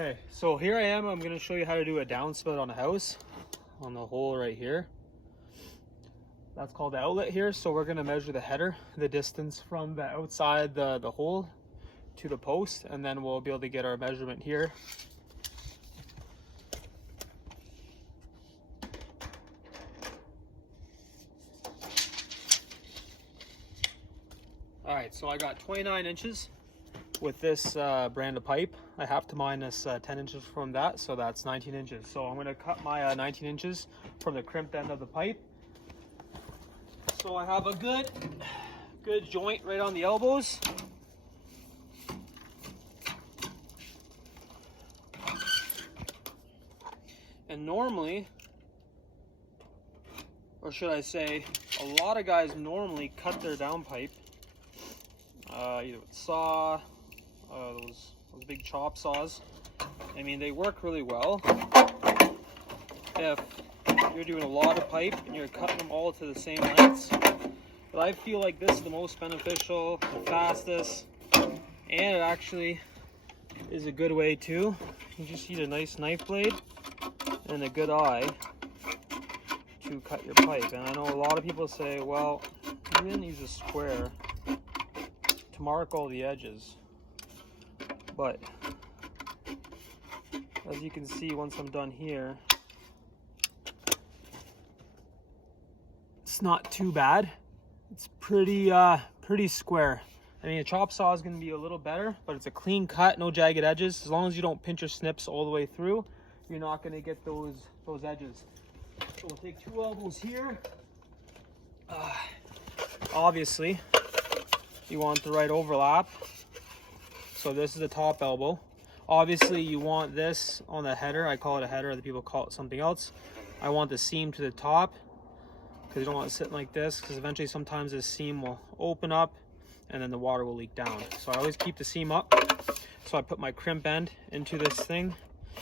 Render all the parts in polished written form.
Okay, so here I am. I'm going to show you how to do a downspout on a house, on the hole right here. That's called the outlet here. So we're going to measure the header, the distance from the outside the hole to the post, and then we'll be able to get our measurement here. All right, so I got 29 inches with this brand of pipe. I have to minus 10 inches from that, so that's 19 inches. So I'm going to cut my 19 inches from the crimped end of the pipe. So I have a good joint right on the elbows. And normally, or should I say, a lot of guys normally cut their down pipe either with saw, those big chop saws. I mean, they work really well if you're doing a lot of pipe and you're cutting them all to the same lengths. But I feel like this is the most beneficial, the fastest, and it actually is a good way too. You just need a nice knife blade and a good eye to cut your pipe. And I know a lot of people say, well, you didn't use a square to mark all the edges, but as you can see, once I'm done here, it's not too bad. It's pretty square. I mean, a chop saw is going to be a little better, but it's a clean cut, no jagged edges. As long as you don't pinch your snips all the way through, you're not going to get those edges. So we'll take 2 elbows here. Obviously, you want the right overlap. So this is the top elbow. Obviously, you want this on the header. I call it a header. Other people call it something else. I want the seam to the top because you don't want it sitting like this, because eventually sometimes this seam will open up and then the water will leak down. So I always keep the seam up. So I put my crimp end into this thing,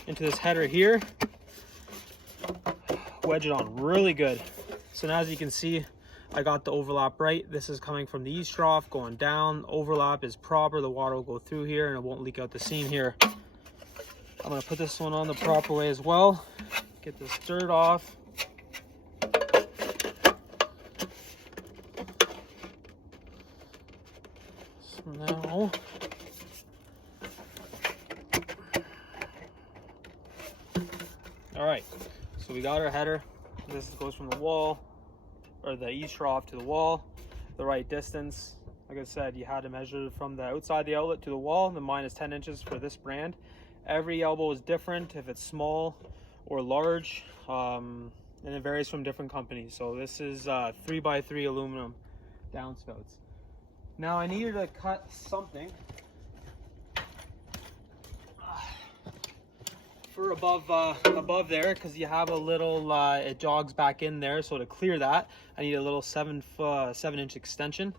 into this header here. Wedge it on really good. So now, as you can see, I got the overlap right. This is coming from the Eavestrough going down. Overlap is proper. The water will go through here and it won't leak out the seam here. I'm going to put this one on the proper way as well. Get this dirt off. So now, all right, so we got our header. This goes from the wall, or the Eavestrough to the wall, the right distance. Like I said, you had to measure from the outside the outlet to the wall, the minus 10 inches for this brand. Every elbow is different, if it's small or large, and it varies from different companies. So this is 3x3 aluminum downspouts. Now I needed to cut something for above there, because you have a little it jogs back in there. So to clear that, I need a little 7-inch extension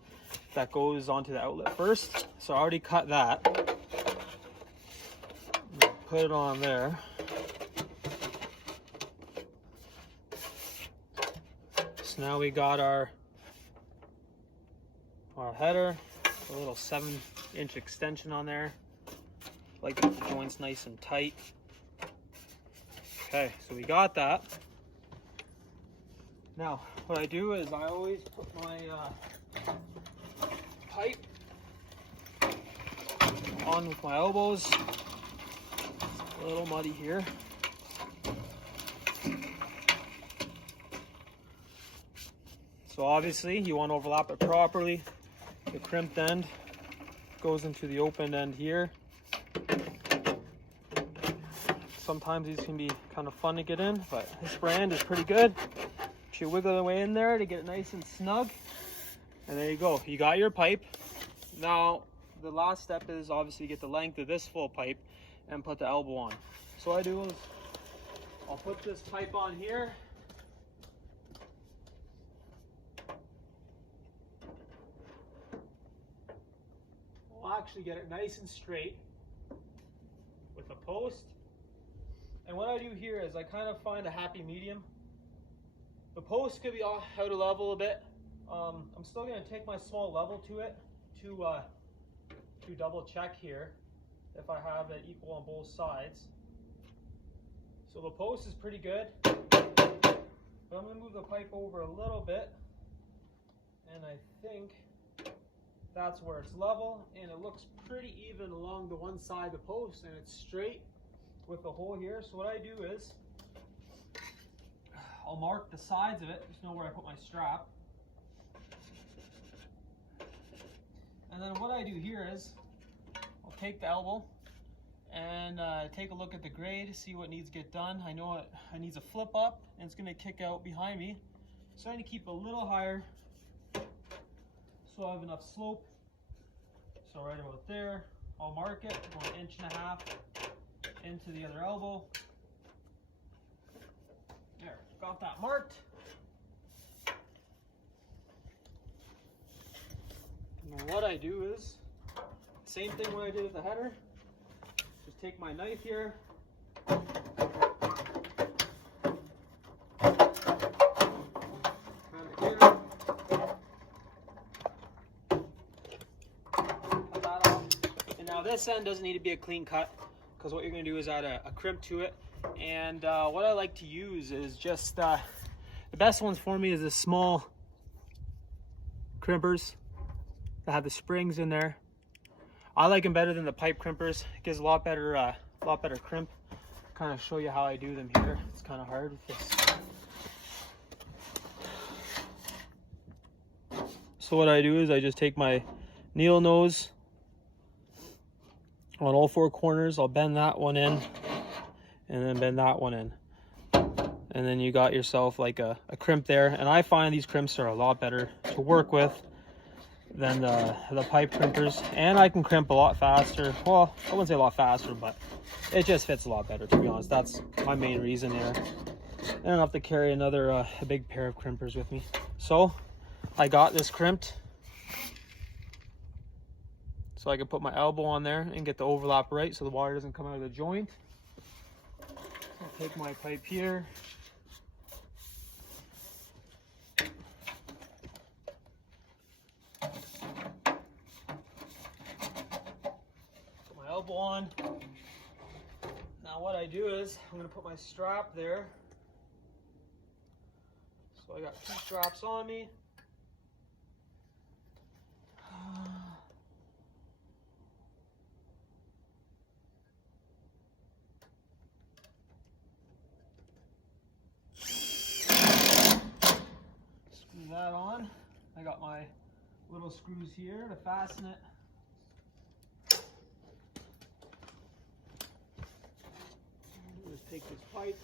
that goes onto the outlet first. So I already cut that, put it on there. So now we got our header, a little 7-inch extension on there. Like to get the joints nice and tight. Okay, so we got that. Now, what I do is I always put my pipe on with my elbows. It's a little muddy here. So obviously, you want to overlap it properly. The crimped end goes into the open end here. Sometimes these can be kind of fun to get in, but this brand is pretty good. You wiggle the way in there to get it nice and snug, and there you go. You got your pipe. Now the last step is obviously get the length of this full pipe and put the elbow on. So what I do is I'll put this pipe on here. I'll actually get it nice and straight with the post. And what I do here is I kind of find a happy medium. The post could be out of level a bit. I'm still going to take my small level to it to double check here if I have it equal on both sides. So the post is pretty good, but I'm going to move the pipe over a little bit, and I think that's where it's level, and it looks pretty even along the one side of the post, and it's straight with the hole here. So what I do is I'll mark the sides of it, just know where I put my strap. And then what I do here is I'll take the elbow and take a look at the grade, see what needs to get done. I know it needs a flip up and it's going to kick out behind me. So I need to keep a little higher so I have enough slope. So right about there, I'll mark it, go 1.5 inches into the other elbow. There, got that marked. And then what I do is, same thing what I did with the header. Just take my knife here. Kind of here. Cut that off. And now this end doesn't need to be a clean cut, because what you're going to do is add a crimp to it. And what I like to use is just, the best ones for me is the small crimpers that have the springs in there. I like them better than the pipe crimpers. It gives a lot better crimp. Kind of show you how I do them here. It's kind of hard with this. So what I do is I just take my needle nose on all 4 corners. I'll bend that one in and then bend that one in. And then you got yourself like a crimp there. And I find these crimps are a lot better to work with than the pipe crimpers, and I can crimp a lot faster. Well, I wouldn't say a lot faster, but it just fits a lot better, to be honest. That's my main reason here. I don't have to carry another a big pair of crimpers with me. So I got this crimped so I can put my elbow on there and get the overlap right so the water doesn't come out of the joint. I'll take my pipe here. On. Now what I do is I'm going to put my strap there. So I got 2 straps on me. Screw that on. I got my little screws here to fasten it. Just take this pipe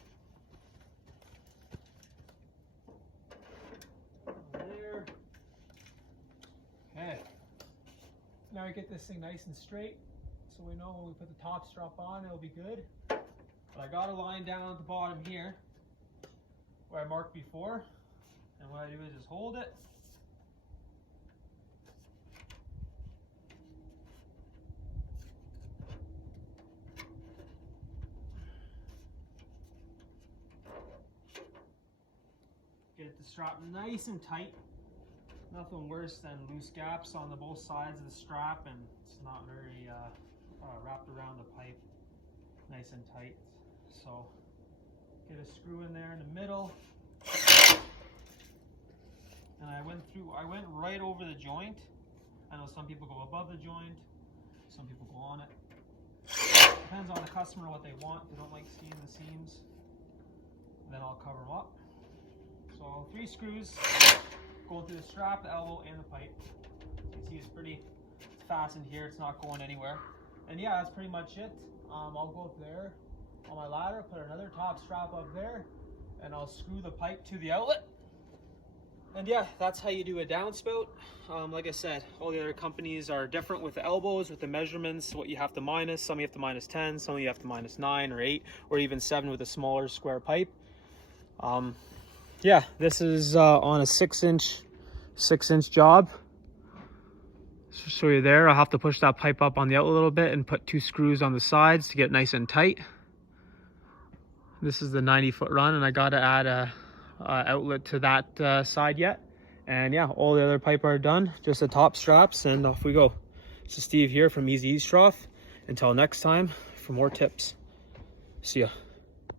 there. Okay. Now we get this thing nice and straight, so we know when we put the top strap on, it'll be good. But I got a line down at the bottom here where I marked before, and what I do is just hold it. Get the strap nice and tight. Nothing worse than loose gaps on both sides of the strap, and it's not very wrapped around the pipe nice and tight. So get a screw in there in the middle, and I went right over the joint. I know some people go above the joint, some people go on it. Depends on the customer what they want. If they don't like seeing the seams, then I'll cover them up. So 3 screws going through the strap, the elbow, and the pipe. You can see it's pretty fastened here. It's not going anywhere. And yeah, that's pretty much it. I'll go up there on my ladder, put another top strap up there, and I'll screw the pipe to the outlet. And yeah, that's how you do a downspout. Like I said, all the other companies are different with the elbows, with the measurements, what you have to minus. Some you have to minus 10, some you have to minus 9 or 8, or even 7 with a smaller square pipe. Yeah, this is on a 6-inch job. Just to show you there, I'll have to push that pipe up on the outlet a little bit and put 2 screws on the sides to get nice and tight. This is the 90-foot run, and I got to add a outlet to that side yet. And yeah, all the other pipe are done, just the top straps, and off we go. This is Steve here from Eavestrough, Until next time, for more tips, see ya.